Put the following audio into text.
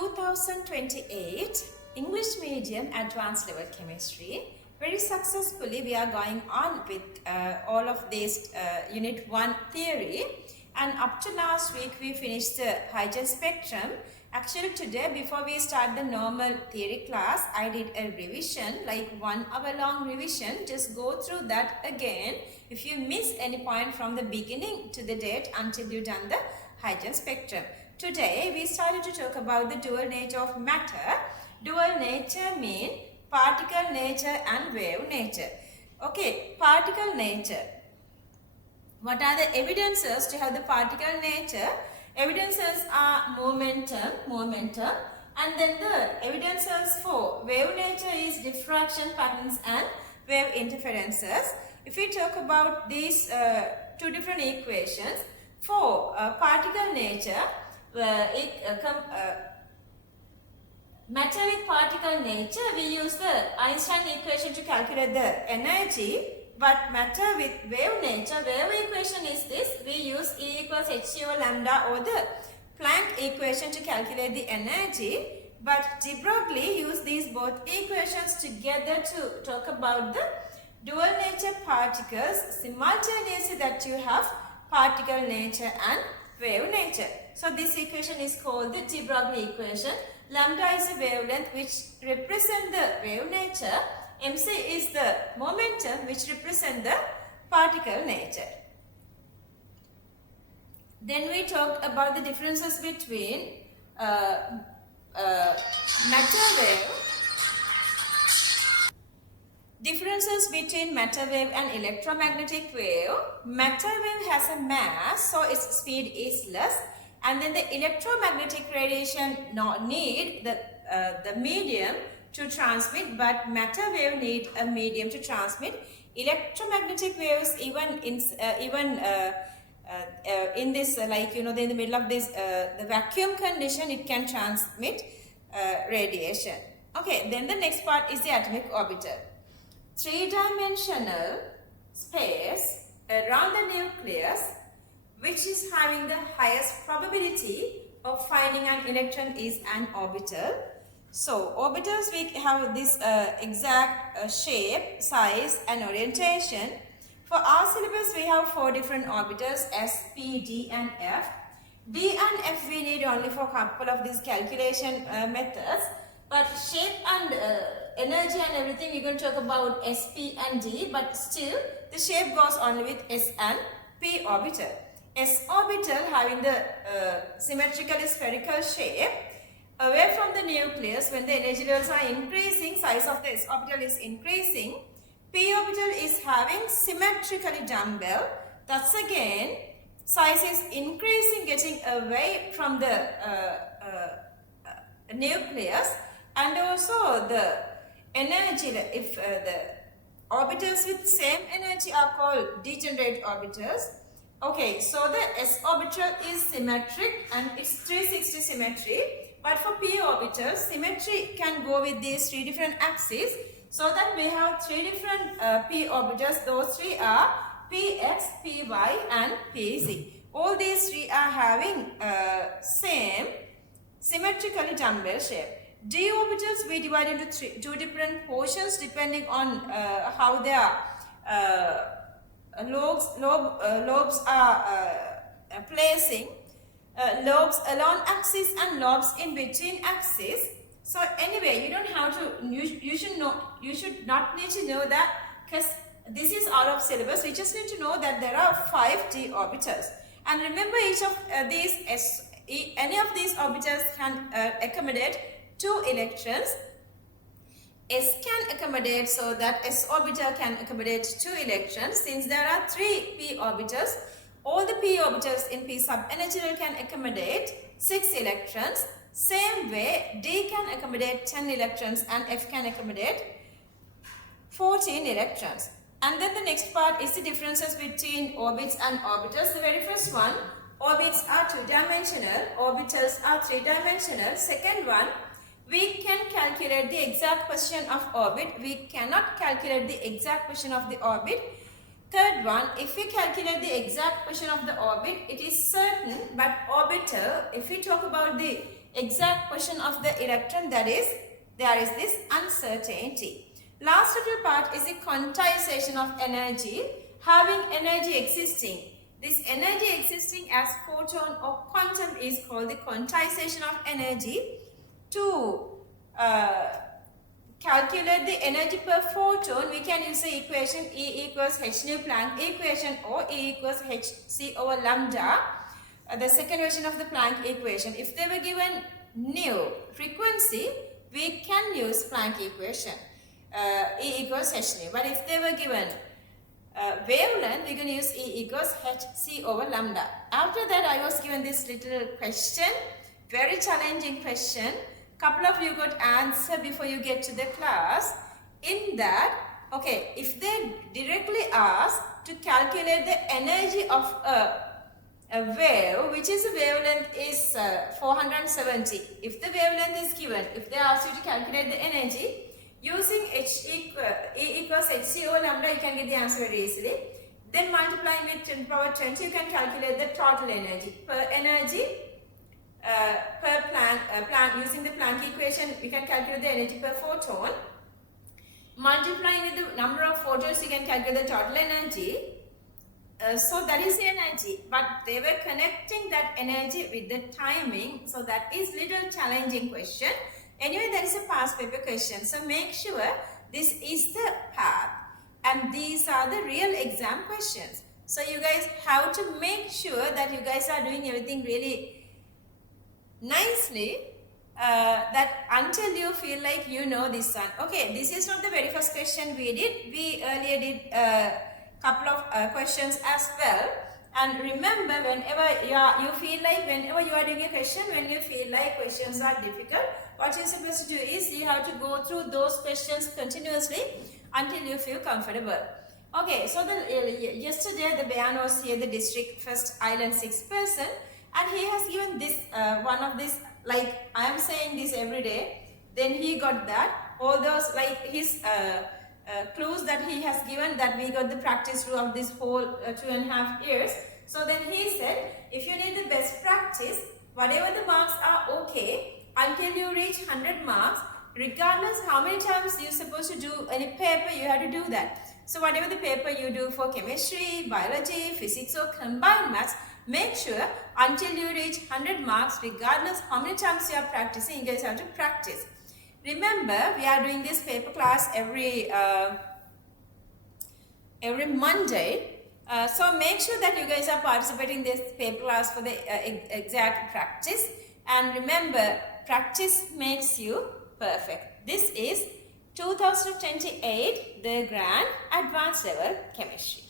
2028 English Medium Advanced Level Chemistry. Very successfully we are going on with all of this Unit 1 theory, and up to last week we finished the hydrogen spectrum. Actually today, before we start the normal theory class, I did a revision, like 1 hour long revision. Just go through that again if you miss any point from the beginning to the date until you done the hydrogen spectrum. Today we started to talk about the dual nature of matter. Dual nature means particle nature and wave nature. Okay, particle nature. What are the evidences to have the particle nature? Evidences are momentum, and then the evidences for wave nature is diffraction patterns and wave interferences. If we talk about these two different equations, for particle nature, matter with particle nature, we use the Einstein equation to calculate the energy. But matter with wave nature, wave equation is this. We use E equals hco lambda or the Planck equation to calculate the energy. But de Broglie used these both equations together to talk about the dual nature particles simultaneously, that you have particle nature and wave nature. So this equation is called the de Broglie equation. Lambda is a wavelength which represents the wave nature. MC is the momentum which represents the particle nature. Then we talked about the differences between matter wave. Differences between matter wave and electromagnetic wave. Matter wave has a mass, so its speed is less, and then the electromagnetic radiation need the medium to transmit, but matter wave need a medium to transmit. Electromagnetic waves, even in this, like in the middle of this the vacuum condition, it can transmit radiation. Okay, then the next part is the atomic orbital. Three-dimensional space around the nucleus, which is having the highest probability of finding an electron, is an orbital. So orbitals, we have this exact shape, size and orientation. For our syllabus, we have 4 different orbitals: S, P, D and F. D and F we need only for a couple of these calculation methods. But shape and energy and everything, we're going to talk about S, P and D. But still, the shape goes only with S and P orbital. S orbital having the symmetrically spherical shape. Away from the nucleus, when the energy levels are increasing, size of the S orbital is increasing. P orbital is having symmetrically dumbbell. Thus again, size is increasing, getting away from the nucleus. And also the energy, if the orbitals with same energy are called degenerate orbitals. Okay, so the S orbital is symmetric and it's 360 symmetry. But for P orbitals, symmetry can go with these 3 different axes, so that we have 3 different P orbitals. Those 3 are Px, Py and Pz. All these 3 are having same symmetrically dumbbell shape. D orbitals we divide into 2 different portions depending on how their lobes are placing. Lobes along axis and lobes in between axis. So anyway, you don't have to, you should not need to know that, because this is out of syllabus. We just need to know that there are 5 d orbitals. And remember, each of these any of these orbitals can accommodate 2 electrons. S can accommodate, so that S orbital can accommodate 2 electrons. Since there are 3 p orbitals, all the p orbitals in p sub energy level can accommodate 6 electrons. Same way, D can accommodate 10 electrons and F can accommodate 14 electrons. And then the next part is the differences between orbits and orbitals. The very first one, orbits are 2-dimensional, orbitals are 3-dimensional. Second one, we can calculate the exact position of orbit. We cannot calculate the exact position of the orbit. Third one, if we calculate the exact position of the orbit, it is certain, but orbital, if we talk about the exact position of the electron, that is, there is this uncertainty. Last little part is the quantization of energy, having energy existing. This energy existing as photon or quantum is called the quantization of energy. To calculate the energy per photon, we can use the equation E equals h nu Planck equation or E equals hc over lambda. The second version of the Planck equation. If they were given nu frequency, we can use Planck equation, E equals h nu. But if they were given wavelength, we can use E equals hc over lambda. After that, I was given this little question, very challenging question. Couple of you got answer before you get to the class. In that, okay, if they directly ask to calculate the energy of a wave, which is the wavelength is 470. If the wavelength is given, if they ask you to calculate the energy, using E equals hc over lambda, you can get the answer very easily. Then multiplying with 10 to the power 20, you can calculate the total energy. Per Planck, using the Planck equation, we can calculate the energy per photon. Multiplying with the number of photons, you can calculate the total energy. So that is the energy, but they were connecting that energy with the timing, so that is little challenging question. Anyway, that is a past paper question, so make sure this is the path and these are the real exam questions. So you guys have to make sure that you guys are doing everything really nicely, that until you feel like you know this one. Okay, this is not the very first question we did. We earlier did couple of questions as well. And remember, whenever you feel like, whenever you are doing a question, when you feel like questions are difficult, what you're supposed to do is you have to go through those questions continuously until you feel comfortable. Okay, so yesterday the Bayan was here, the district first island 6 person, and he has given this one of this, like I am saying this every day, then he got that, all those like his clues that he has given, that we got the practice throughout this whole 2.5 years. So then he said, if you need the best practice, whatever the marks are okay, until you reach 100 marks, regardless how many times you're supposed to do any paper, you have to do that. So whatever the paper you do for chemistry, biology, physics or combined maths, make sure until you reach 100 marks, regardless how many times you are practicing, you guys have to practice. Remember, we are doing this paper class every Monday. So make sure that you guys are participating in this paper class for the exact practice. And remember, practice makes you perfect. This is 2028, the Grand Advanced Level Chemistry.